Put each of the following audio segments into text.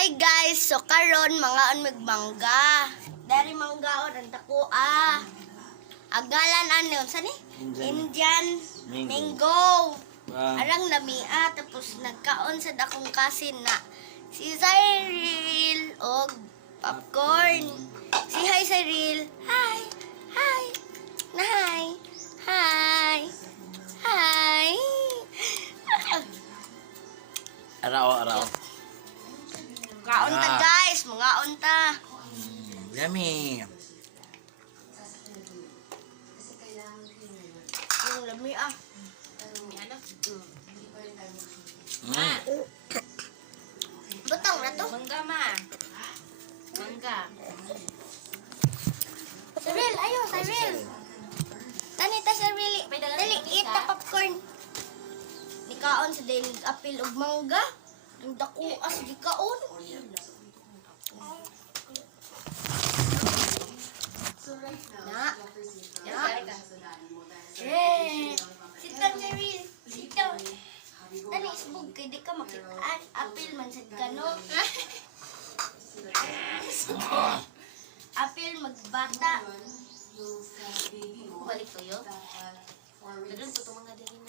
Hi guys, so karon mangaon magmangga. Dari manggaon ang dakua. Agalan ano sa ni? Indian mango. Arang lamia tapos nagkaon sa dakong kasin na si Cyril og popcorn. Si hi Cyril. Hi. Hi. Na hi. Hi. Hi. Araw. Kaon ta guys, mangaon ta. Yummy. Yung lamia. Butong na to. Mangga ma. Mangga. Cyril, ayo Cyril. Tani ta Cyril. Dali, eat the popcorn. Nikaon sa daily apil og mangga. Ang dakuas di kaon. Na. Na. Eh. Sit down Cyril. Sit down. Tani isbog kay di ka makitaan. Apil man sad ka no. Apil magbata. Balik tuyo. Dagan po itong mga diri na.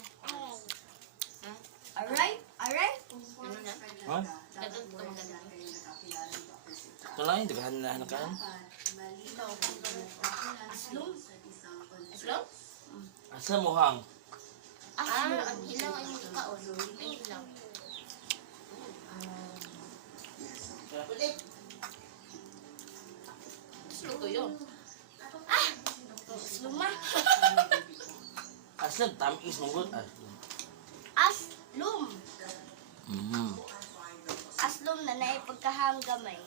Alright? Alright? Ano na? Ha? Dagan po itong mga diri. Ito lang, hindi ka hanakan. Aslong? Aslong? Asa mo hang? Ang ilaw ay hindi kaon. Ang ilaw. Aslong tuyo. Aslong ma? Asa, tamis mong good. Aslong. Mm. Aslong na na pagkahamgamay.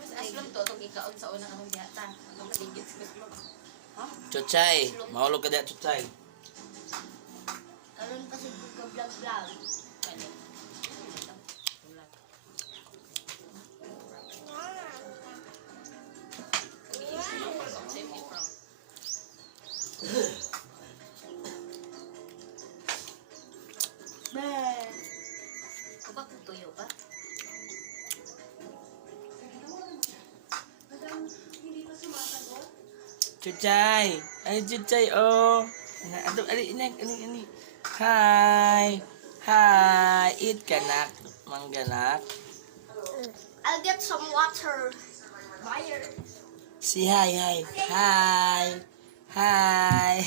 Mas aslong to itong ikaon sa unang ahong yata. Ang maligid sa aslong. Chuchay. Mahulog ka diya, chuchay. Karon pa sig ko vlog-vlog. Kani. Be. Kubak ng tuyo ba? Chuchay. Ay, chuchay, oh. Ato, ani. Hi. Hi. Eat kanak. Mangganak. I'll get some water. Buyer. Si hi. Hi. Hi.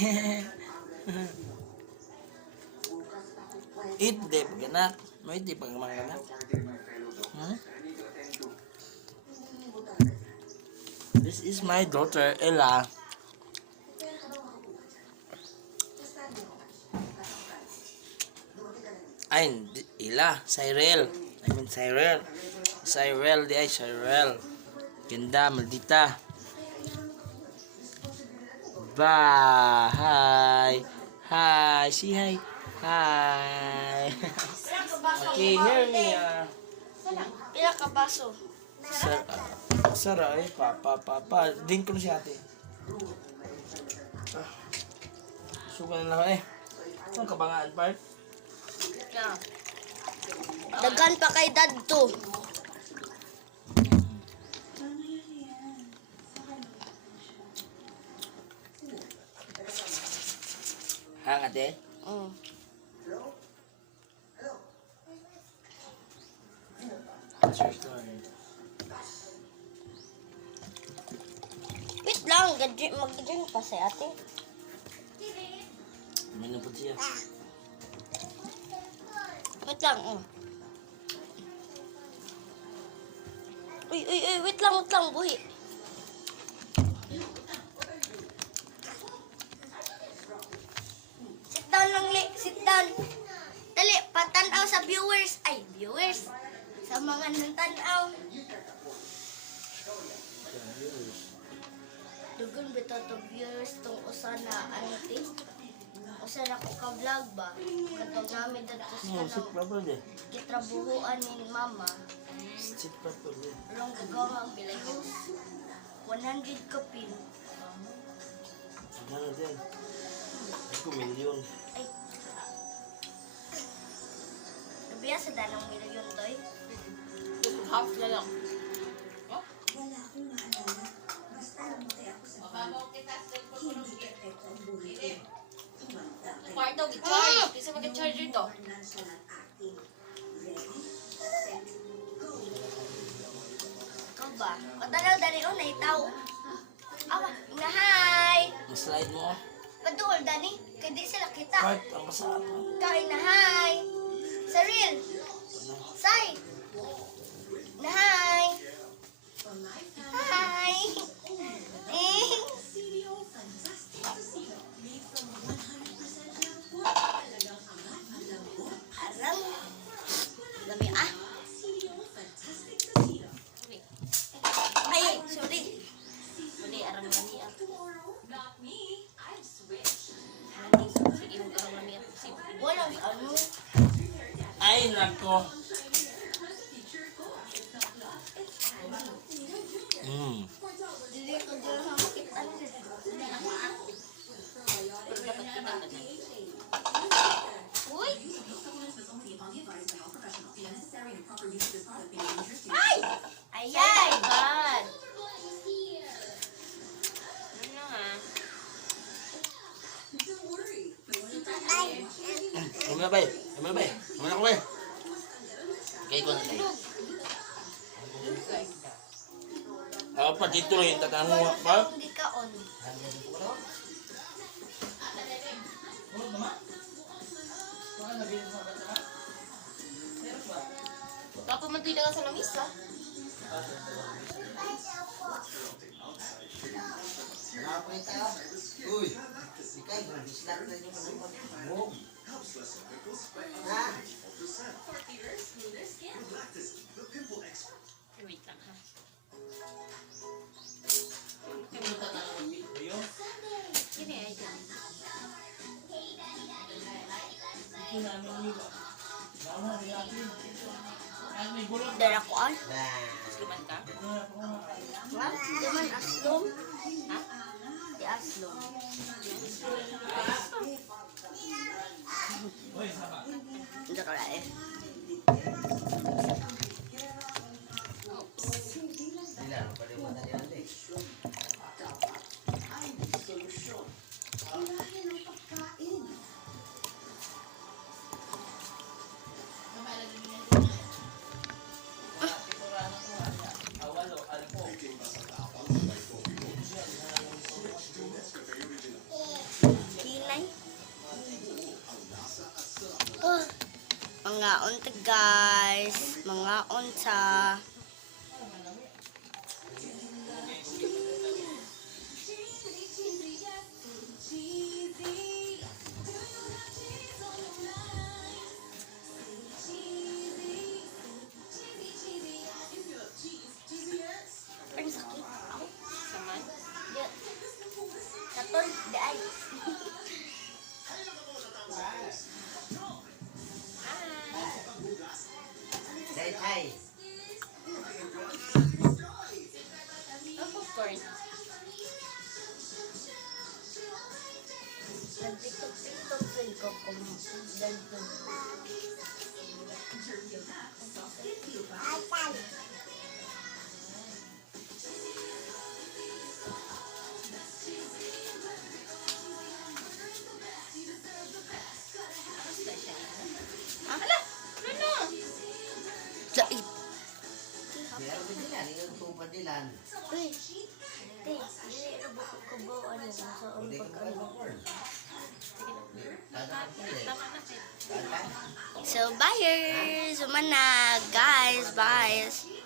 Eat de pagganak. May di pag mangganak. This is my daughter Ella. Ay, Ella, Cyril. Cyril di ay Cyril. Ganda, maldita. Hi. Hi, si hi. Hi. Okay, hear me. Pila ka baso? Sara, ay, papa. Din ko na si ate. Suka na lang eh. Saan ka ba nga, Albert? Yeah. Dagan pa kay dad to. Hang ate? Wait lang, mag-drink pa si ate. May napot siya. Wait lang. Uy, wait lang, buhi. Sit down lang, Li. Sit down. Dali, patanaw sa viewers. Ay, viewers. Sa mga nantanaw. Dugon bito to viewers tong usa na ano ti? Usa na ko ka vlog ba? Katong namin dito Sit sa proper de. kitrabuhuan ni mama. Sit proper de. Rong gagawa ang bilayos. 100 kapin. Gano'n din. Ako, milyon. Ay. Nabiya sa danang milyon toy. Half na lang. Oh? Kwarto, gicharge. Kasi mag-charger to. Ikaw ba? O tanaw, dali o, nahitaw. Awa, inahay. Slide mo. Paduol, Dani. Kaya di sila kita. Part, ang kasama. Kain na, hi. Saril. Say. Na, hi. Hi. Eh. Aram. Lami ah. Ay, sorry. Mali, arang lami at. Sige, mag-arang lami at. Walang ano. Ay, nako. Dili ko dyan sa makita. Pero dapat kita ka na. Uy. Ay! Ayay! God! Ano ha? Kami na, bay. Kami na, bay. Kami na ko, bay. Kaya ko na, bay. Pa, dito lang yung tatanong pa. Hindi ka on. Papamantoy na ka sa lamisa. Uy, ikay, bislat na yung mga Ha? Wait lang ha. Yun eh, ay dyan. Dara ko on. Musliman ka? Ha? Di man aslom. Ha? Di aslom. Hindi ka lang eh. Dila, pa rin mata yan, eh. Kinay. Oh. Mga unta guys. Mga unta. Ang sakit. Ako. Saman? Di. Katol. Di ay. Say hi. Ang popcorn. Nagtiktok-tiktok din ko kung ganito. Hala! Ano? Dait. Meron din nila, hindi nga tupad dilan. Uy. Di. Dili na ba ko ba ano sa ang Hindi ka pa pag-ano. popcorn. Tama na. So, buyers! Umana, guys, bye!